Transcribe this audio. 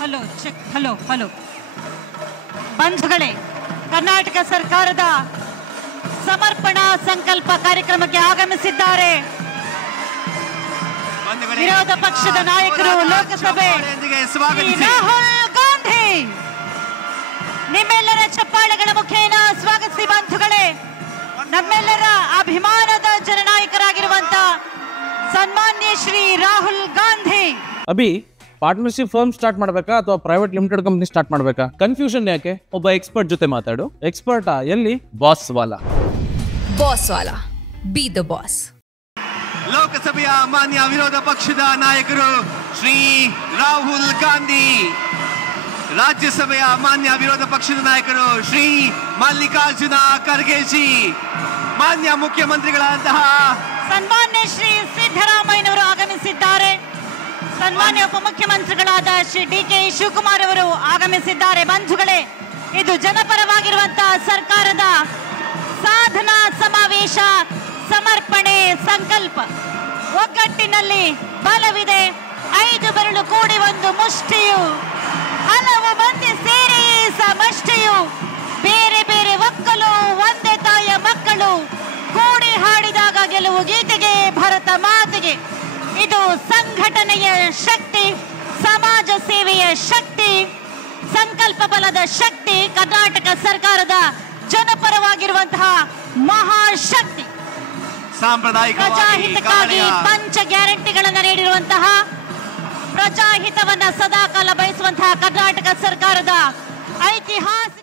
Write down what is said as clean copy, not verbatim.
Hello check hello hello ಬಂಧುಗಳೇ, ಕರ್ನಾಟಕ ಸರ್ಕಾರದ ಸಮರ್ಪಣಾ ಸಂಕಲ್ಪ ಕಾರ್ಯಕ್ರಮಕ್ಕೆ ಆಗಮಿಸಿದ್ದಾರೆ ವಿರೋಧ ಪಕ್ಷದ ನಾಯಕರು ಲೋಕಸಭೆ ರಾಹುಲ್ ಗಾಂಧಿ. ನಿಮ್ಮೆಲ್ಲರ ಚಪ್ಪಾಳೆಗಳ ಮುಖೇನ ಸ್ವಾಗತಿಸಿ ಬಂಧುಗಳೇ. ನಮ್ಮೆಲ್ಲರ ಅಭಿಮಾನದ ಜನನಾಯಕರಾಗಿರುವಂತ ಸನ್ಮಾನ್ಯ Shri Rahul Gandhi. Abhi, partnership firm start ಮಾಡಬೇಕಾ ಅಥವಾ ಪ್ರೈವೇಟ್ ಲಿಮಿಟೆಡ್ ಕಂಪನಿ ಸ್ಟಾರ್ಟ್ ಮಾಡಬೇಕಾ? ಕನ್ಫ್ಯೂಷನ್ ಯಾಕೆ? ಒಬ್ಬ ಎಕ್ಸ್ಪರ್ಟ್ ಜೊತೆ ಮಾತಾಡು. ಎಕ್ಸ್ಪರ್ಟಾ? ಎಲ್ಲಿ? Boss Vala. Boss Vala, B the boss. ಲೋಕಸಭೆಯ ಮಾನ್ಯ ವಿರೋಧ ಪಕ್ಷದ ನಾಯಕರು ಶ್ರೀ ರಾಹುಲ್ ಗಾಂಧಿ, ರಾಜ್ಯಸಭೆಯ ಮಾನ್ಯ ವಿರೋಧ ಪಕ್ಷದ ನಾಯಕರು ಶ್ರೀ ಮಲ್ಲಿಕಾರ್ಜುನ ಖರ್ಗೆ ಜಿ, ಮಾನ್ಯ ಮುಖ್ಯಮಂತ್ರಿಗಳಾದಂತಹ ಸನ್ಮಾನ್ಯ ಶ್ರೀ ಸಿದ್ದರಾಮಯ್ಯನವರು ಆಗಮಿಸಿದ್ದಾರೆ. ಸನ್ಮಾನ್ಯ ಉಪಮುಖ್ಯಮಂತ್ರಿಗಳಾದ ಶ್ರೀ ಡಿ.ಕೆ. ಶಿವಕುಮಾರ್ ಅವರು ಆಗಮಿಸಿದ್ದಾರೆ. ಬಂಧುಗಳೇ, ಇದು ಜನಪರವಾಗಿರುವಂತಹ ಸರ್ಕಾರದ ಸಾಧನಾ ಸಮಾವೇಶ, ಸಮರ್ಪಣೆ ಸಂಕಲ್ಪ. ಒಗ್ಗಟ್ಟಿನಲ್ಲಿ ಬಲವಿದೆ, 5 ಬೆರಳು ಕೂಡಿ ಒಂದು ಮುಷ್ಟಿಯು, ಹಲವು ಮಂದಿ ಸೇರಿ ಸಮಷ್ಟಿಯು, ಬೇರೆ ಬೇರೆ ಒಕ್ಕಲು ಒಂದೇ ತಾಯಿಯ ಮಕ್ಕಳು, ಕೂಡಿ ಹಾಡಿದಾಗ ಗೆಲುವು ಗೀತೆಗೆ ಭರತ ಮಾತಿಗೆ. ಇದು ಸಂಘಟನೆಯ ಶಕ್ತಿ, ಸಮಾಜ ಸೇವೆಯ ಶಕ್ತಿ, ಸಂಕಲ್ಪ ಬಲದ ಶಕ್ತಿ, ಕರ್ನಾಟಕ ಸರ್ಕಾರದ ಜನಪರವಾಗಿರುವಂತಹ ಮಹಾಶಕ್ತಿ. ಪ್ರಜಾಹಿತಕ್ಕಾಗಿ ಪಂಚ ಗ್ಯಾರಂಟಿಗಳನ್ನು ನೀಡಿರುವಂತಹ, ಪ್ರಜಾಹಿತವನ್ನ ಸದಾಕಾಲ ಬಯಸುವಂತಹ ಕರ್ನಾಟಕ ಸರ್ಕಾರದ ಐತಿಹಾಸಿಕ